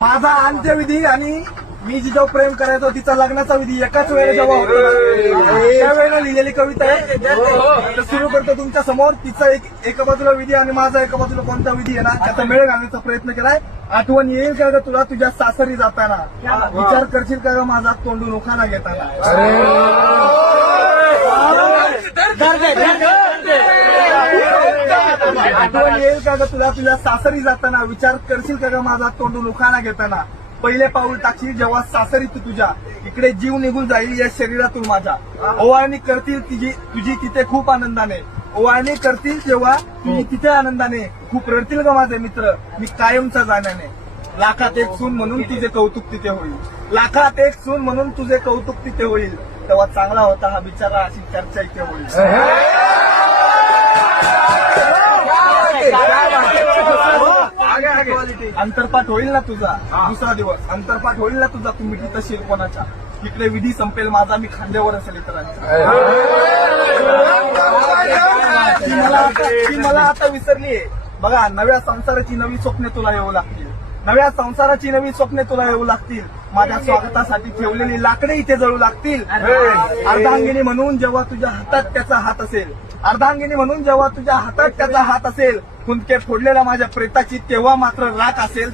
माझा अंत्यविधी आणि मी जिच्यावर प्रेम करायचो तिचा लग्नाचा विधी एकाच वेळेला जेव्हा होतो त्यावेळेला लिहिलेली कविता आहे. सुरू करतो तुमच्या समोर. तिचा एका बाजूला विधी आणि माझा एका बाजूला कोणता विधी आहे ना त्याचा मेळ घालण्याचा प्रयत्न केलाय. आठवण येईल का ग तुला तुझ्या सासरी जाताना, विचार करशील का ग माझा तोंडून उखाणा घेताना. आठवण येईल का ग तुला तुझ्या सासरी जाताना, विचार करशील का ग माझा तोंडून उखाणा घेताना. पहिले पाऊल टाकशील जेव्हा सासरी तू तुझ्या, इकडे जीव निघून जाईल या शरीरातून माझ्या. ओवाळणी करतील तुझी तिथे खूप आनंदाने, ओवाळणी करतील जेव्हा तुझी तिथे आनंदाने. खूप रडतील ग माझे मित्र मी कायमचा जाण्याने. लाखात एक सून म्हणून तुझे कौतुक तिथे होईल, लाखात एक सून म्हणून तुझे कौतुक तिथे होईल. तेव्हा चांगला होता हा बिचारा अशी चर्चा इथे होईल. अंतरपाठ होईल ना तुझा दुसरा दिवस, अंतरपाठ होईल ना तुझा तू मिठी तशील कोणाच्या. इकडे विधी संपेल माझा मी खांद्यावर असेल इतरांच्या. ती मला आता विसरलीये बघा. नव्या संसाराची नवी स्वप्ने तुला येऊ लागतील, नव्या संसाराची नवी स्वप्ने तुला येऊ लागतील. माझ्या स्वागतासाठी ठेवलेली लाकडे इथे जळू लागतील. अर्धांगिनी म्हणून जेव्हा तुझ्या हातात त्याचा हात असेल, अर्धांगिनी म्हणून जेव्हा तुझ्या हातात त्याचा हात असेल. खुंदके फोडलेल्या माझ्या प्रेताची तेव्हा मात्र राख असेल.